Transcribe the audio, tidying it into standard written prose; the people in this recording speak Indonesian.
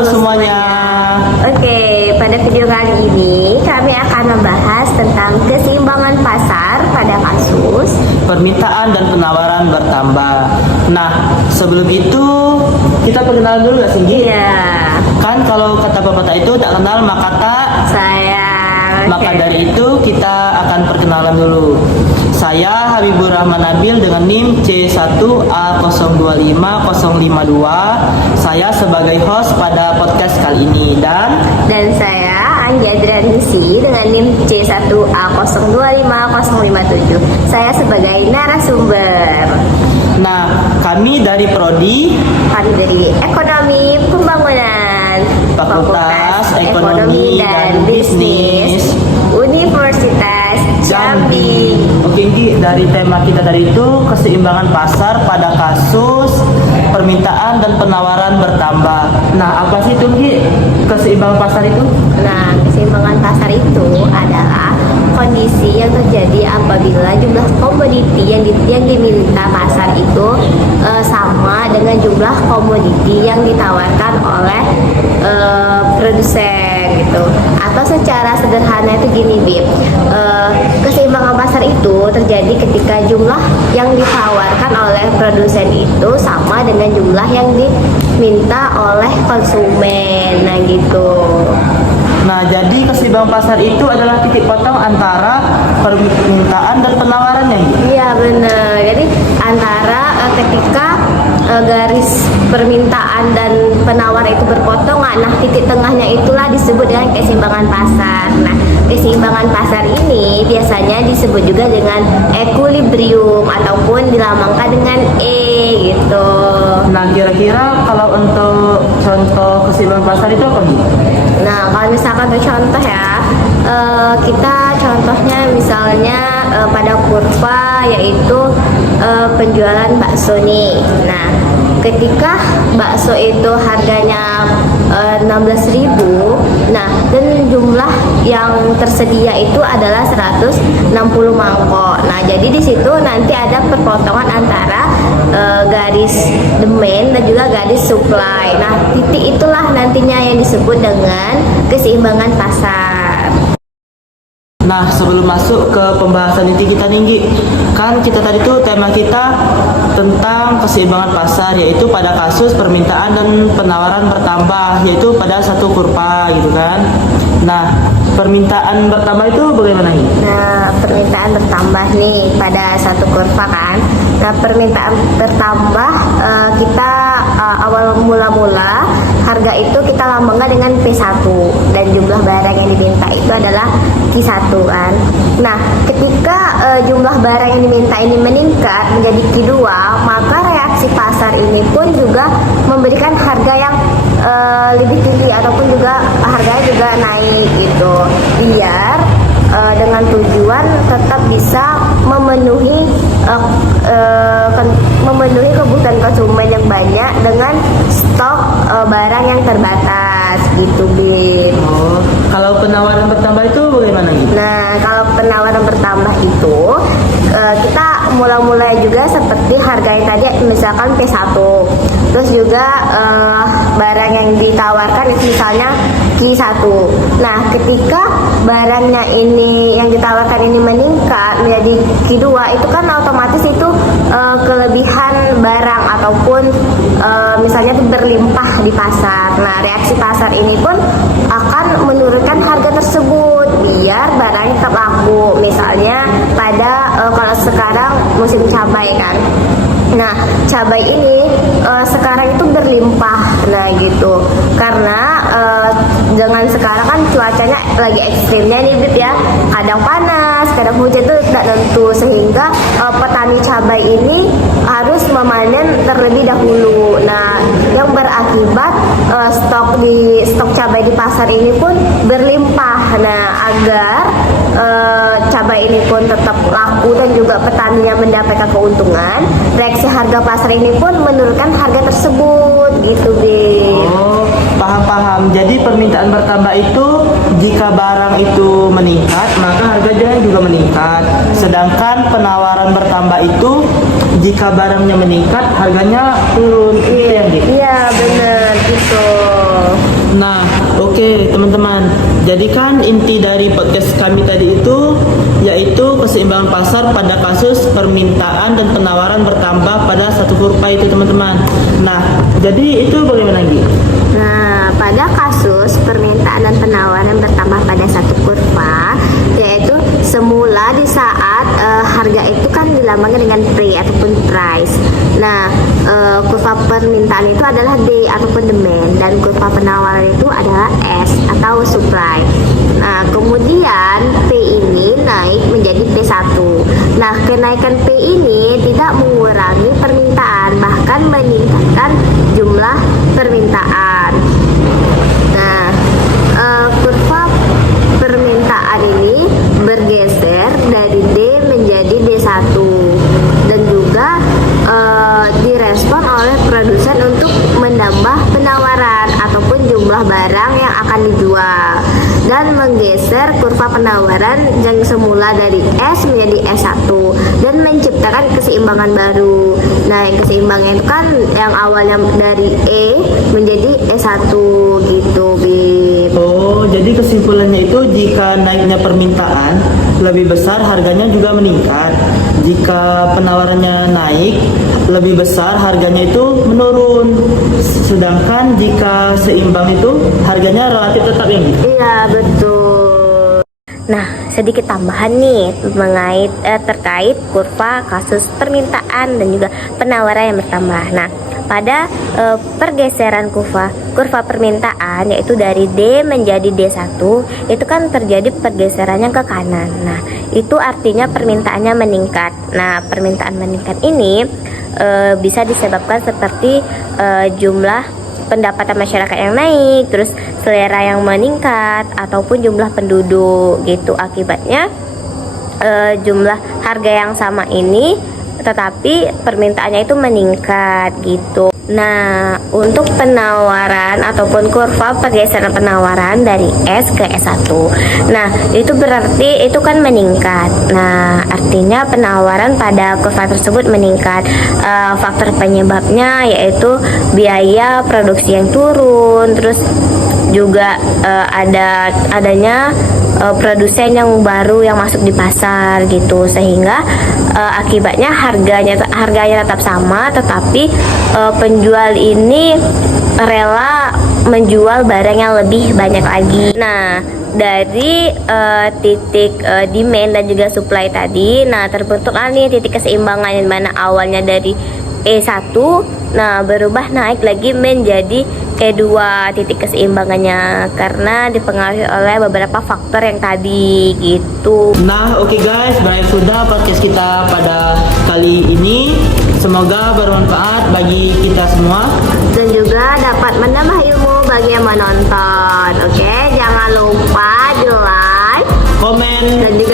Halo semuanya. Oke, pada video kali ini kami akan membahas tentang keseimbangan pasar pada kasus Permintaan dan penawaran bertambah. Nah, sebelum itu kita perkenalan dulu ya, Singgi? Iya, Kan kalau kata pepatah itu tak kenal maka tak. sayang. Maka dari itu kita akan perkenalan dulu. Saya Habibur Rahman Nabil dengan NIM C1A025052. Saya sebagai host pada podcast kali ini Dan saya Anja Adrianisi dengan NIM C1A025057. Saya sebagai narasumber. Nah, kami dari Prodi Kami dari Ekonomi Pembangunan Fakultas Ekonomi dan Bisnis Universitas Jambi. Oke, Nggi, dari tema kita tadi itu keseimbangan pasar pada kasus permintaan dan penawaran bertambah. Nah, apa sih itu, Nggi, keseimbangan pasar itu? Nah, keseimbangan pasar itu adalah kondisi yang terjadi apabila jumlah komoditi yang diminta pasar itu sama dengan jumlah komoditi yang ditawarkan oleh produsen gitu. Atau secara sederhana itu gini, Bib. Keseimbangan pasar itu terjadi ketika jumlah yang ditawarkan oleh produsen itu sama dengan jumlah yang diminta oleh konsumen. Nah, gitu. Nah, jadi keseimbangan pasar itu adalah titik potong antara permintaan dan penawarannya, Nggi. Iya, benar. Jadi antara ketika garis permintaan dan penawar itu berpotongan, nah titik tengahnya itulah disebut dengan keseimbangan pasar. Nah, keseimbangan pasar ini biasanya disebut juga dengan equilibrium ataupun dilambangkan dengan E gitu. Nah, kira-kira kalau untuk contoh keseimbangan pasar itu apa, Nggi? Nah, kalau misalkan untuk contoh ya, kita contohnya misalnya pada kurva yaitu penjualan bakso nih. Nah, ketika bakso itu harganya 16.000, nah dan jumlah yang tersedia itu adalah 160 mangkok. Nah, jadi di situ nanti ada perpotongan antara garis demand dan juga garis supply. Nah, titik itulah nantinya yang disebut dengan keseimbangan pasar. Nah, sebelum masuk ke pembahasan inti kita nih, Nggi, kan kita tadi tuh tema kita tentang keseimbangan pasar, yaitu pada kasus permintaan dan penawaran bertambah, yaitu pada satu kurva gitu kan. Nah, permintaan bertambah itu bagaimana, Nggi? Nah, permintaan bertambah nih pada satu kurva kan. Nah, permintaan bertambah kita awal mula-mula harga itu kita lambangkan dengan P1 dan jumlah barang yang diminta itu adalah Q1 kan. Nah, ketika jumlah barang yang diminta ini meningkat menjadi Q2, maka reaksi pasar ini pun juga memberikan harga yang lebih tinggi ataupun juga harganya juga naik gitu. Biar dengan tujuan tetap bisa memenuhi kebutuhan konsumen yang banyak dengan stok barang yang terbatas gitu, Bin. Oh, kalau penawaran bertambah itu bagaimana, Nggi? Nah, kalau penawaran bertambah itu kita mula-mula juga seperti harga yang tadi misalkan P1. Terus juga barang yang ditawarkan itu misalnya Q1. Nah, ketika barangnya ini yang ditawarkan ini meningkat menjadi Q2, itu kan otomatis itu kelebihan barang ataupun misalnya itu berlimpah di pasar. Nah, reaksi pasar ini pun akan menurunkan harga tersebut biar barangnya tetap laku. Misalnya pada kalau sekarang musim cabai kan. Nah, cabai ini sekarang itu berlimpah. Nah, gitu. Karena dengan sekarang kan cuacanya lagi ekstrimnya nih, Bib ya. Kadang panas, kadang hujan itu tidak tentu, sehingga petani cabai ini harus memanen terlebih dahulu. Nah, yang berakibat stok cabai di pasar ini pun berlimpah. Nah, agar cabai ini pun tetap laku dan juga petaninya mendapatkan keuntungan, reaksi harga pasar ini pun menurunkan harga tersebut gitu, Bin. Oh, paham-paham. Jadi permintaan bertambah itu jika barang itu meningkat, maka harganya juga meningkat. Sedangkan penawaran bertambah itu jika barangnya meningkat, harganya turun. Gitu ya, Dik? Iya, benar gitu. Nah, oke teman-teman. Jadi kan inti dari podcast kami tadi itu yaitu keseimbangan pasar pada kasus permintaan dan penawaran bertambah pada satu kurva itu teman-teman. Nah, jadi itu bagaimana Gi? Nah, pada kasus permintaan dan penawaran bertambah pada satu kurva, yaitu semula di saat harga itu kan dilambangkan dengan P ataupun price. Nah, kurva permintaan itu adalah D ataupun demand, dan kurva penawaran itu adalah S atau supply. Nah, kemudian P ini naik menjadi P1. Nah, kenaikan P ini tidak mengurangi permintaan, bahkan meningkatkan jumlah permintaan. Nah, kurva permintaan ini bergeser dari D menjadi D1 dan juga direspon oleh produsen untuk menambah penawaran ataupun jumlah barang yang akan dijual, dan menggeser kurva penawaran yang semula dari S menjadi S1 dan menciptakan keseimbangan baru. Nah, yang keseimbangan itu kan yang awalnya dari E menjadi S1 gitu, Bib. Oh, jadi kesimpulannya itu jika naiknya permintaan lebih besar, harganya juga meningkat. Jika penawarannya naik lebih besar, harganya itu menurun. Sedangkan jika seimbang itu harganya relatif tetap yang gitu. Iya, betul. Nah, sedikit tambahan nih terkait kurva kasus permintaan dan juga penawaran yang bertambah. Nah, pada pergeseran kurva permintaan, yaitu dari D menjadi D1, itu kan terjadi pergeserannya ke kanan. Nah, itu artinya permintaannya meningkat. Nah, permintaan meningkat ini bisa disebabkan seperti jumlah pendapatan masyarakat yang naik, terus selera yang meningkat, ataupun jumlah penduduk gitu. Akibatnya jumlah harga yang sama ini tetapi permintaannya itu meningkat gitu. Nah, untuk penawaran ataupun kurva pergeseran penawaran dari S ke S1, nah itu berarti itu kan meningkat. Nah, artinya penawaran pada kurva tersebut meningkat. Faktor penyebabnya yaitu biaya produksi yang turun, terus juga adanya produsen yang baru yang masuk di pasar gitu, sehingga akibatnya harganya tetap sama, tetapi penjual ini rela menjual barang yang lebih banyak lagi. Nah, dari titik demand dan juga supply tadi, nah terbentuklah nih titik keseimbangan yang mana awalnya dari E1, nah berubah naik lagi menjadi E2 titik keseimbangannya karena dipengaruhi oleh beberapa faktor yang tadi gitu. Nah, oke guys, berakhir sudah podcast kita pada kali ini. Semoga bermanfaat bagi kita semua Dan juga dapat menambah ilmu bagi yang menonton. Oke, jangan lupa di like, komen dan juga